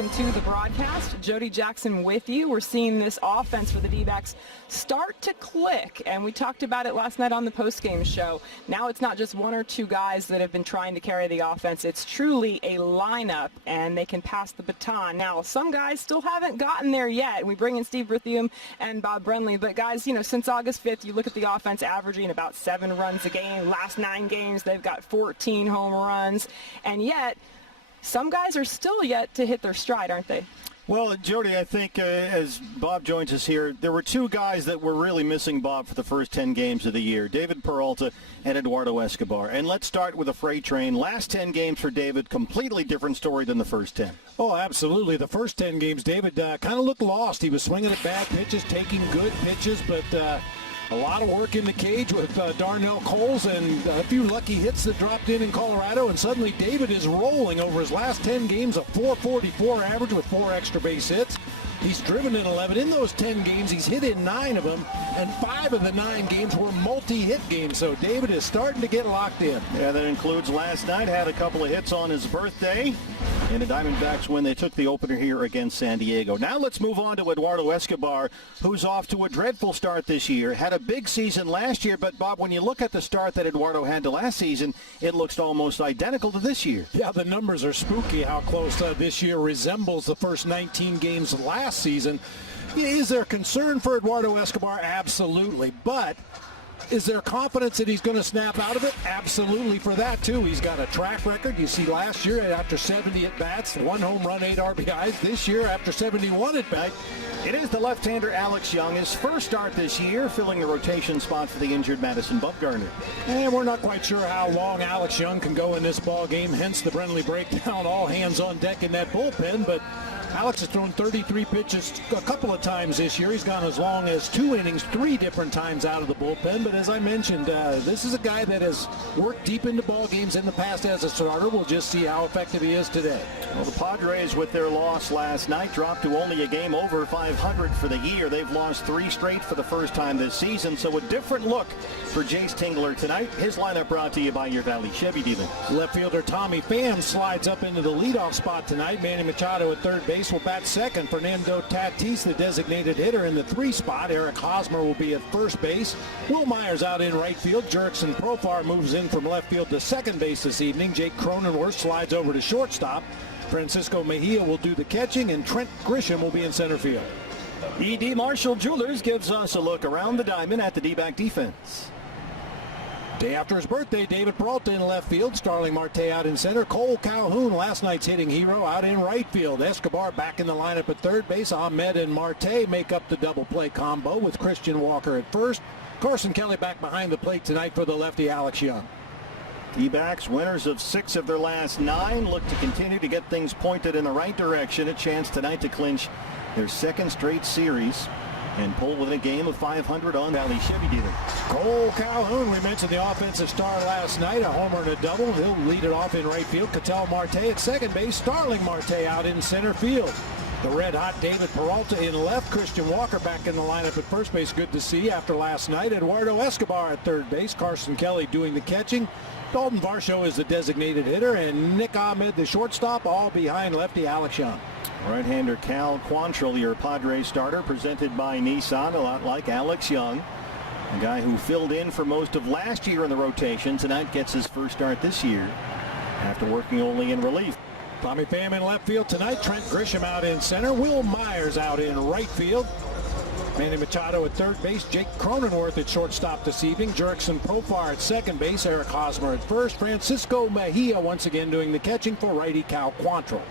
welcome to the broadcast. Jody Jackson with you. We're seeing this offense for the D-backs start to click, and we talked about it last night on the postgame show. Now it's not just one or two guys that have been trying to carry the offense. It's truly a lineup, and they can pass the baton. Now, some guys still haven't gotten there yet. We bring in Steve Berthium and Bob Brenly, but guys, you know, since August 5th, you look at the offense averaging about 7 runs a game. Last 9 games, they've got 14 home runs, and yet some guys are still yet to hit their stride, aren't they? Well, Jody, I think as Bob joins us here, there were 2 guys that were really missing Bob for the first 10 games of the year, David Peralta and Eduardo Escobar. And let's start with the freight train. Last 10 games for David, completely different story than the first 10. Oh, absolutely. The first 10 games, David kind of looked lost. He was swinging at bad pitches, taking good pitches, but a lot of work in the cage with Darnell Coles and a few lucky hits that dropped in Colorado, and suddenly David is rolling over his last 10 games, a .444 average with 4 extra base hits. He's driven in 11. In those 10 games, he's hit in 9 of them, and 5 of the 9 games were multi-hit games. So David is starting to get locked in. Yeah, that includes last night, had a couple of hits on his birthday. And the Diamondbacks when they took the opener here against San Diego. Now let's move on to Eduardo Escobar, who's off to a dreadful start this year. Had a big season last year, but Bob, when you look at the start that Eduardo had to last season, it looks almost identical to this year. Yeah, the numbers are spooky how close this year resembles the first 19 games last season. Is there concern for Eduardo Escobar? Absolutely. But is there confidence that he's going to snap out of it? Absolutely for that, too. He's got a track record. You see last year after 70 at-bats, 1 home run, 8 RBIs. This year after 71 at-bats. It is the left-hander Alex Young, his first start this year, filling the rotation spot for the injured Madison Bumgarner. And we're not quite sure how long Alex Young can go in this ball game, hence the Brenly breakdown, all hands on deck in that bullpen, but Alex has thrown 33 pitches a couple of times this year. He's gone as long as 2 innings, 3 different times out of the bullpen. But as I mentioned, this is a guy that has worked deep into ball games in the past as a starter. We'll just see how effective he is today. Well, the Padres, with their loss last night, dropped to only a game over 500 for the year. They've lost 3 straight for the first time this season. So a different look for Jace Tingler tonight. His lineup brought to you by your Valley Chevy dealers. Left fielder Tommy Pham slides up into the leadoff spot tonight. Manny Machado at third base will bat second. Fernando Tatis, the designated hitter, in the 3 spot. Eric Hosmer will be at first base. Will Myers out in right field. Jurickson Profar moves in from left field to second base this evening. Jake Cronenworth slides over to shortstop. Francisco Mejia will do the catching, and Trent Grisham will be in center field. E.D. Marshall Jewelers gives us a look around the diamond at the D-back defense. Day after his birthday, David Peralta in left field, Starling Marte out in center, Cole Calhoun, last night's hitting hero, out in right field. Escobar back in the lineup at third base. Ahmed and Marte make up the double play combo with Christian Walker at first. Carson Kelly back behind the plate tonight for the lefty Alex Young. D-backs, winners of 6 of their last 9, look to continue to get things pointed in the right direction. A chance tonight to clinch their 2nd straight series and pull within a game of 500 on Valley Chevy dealers. Cole Calhoun, we mentioned the offensive star last night, a homer and a double. He'll lead it off in right field. Ketel Marte at second base. Starling Marte out in center field. The red-hot David Peralta in left. Christian Walker back in the lineup at first base. Good to see after last night. Eduardo Escobar at third base. Carson Kelly doing the catching. Dalton Varsho is the designated hitter, and Nick Ahmed, the shortstop, all behind lefty Alex Young. Right-hander Cal Quantrill, your Padres starter, presented by Nissan, a lot like Alex Young. A guy who filled in for most of last year in the rotation. Tonight gets his first start this year after working only in relief. Tommy Pham in left field tonight. Trent Grisham out in center. Will Myers out in right field. Manny Machado at third base. Jake Cronenworth at shortstop this evening. Jurickson Profar at second base. Eric Hosmer at first. Francisco Mejia once again doing the catching for righty Cal Quantrill.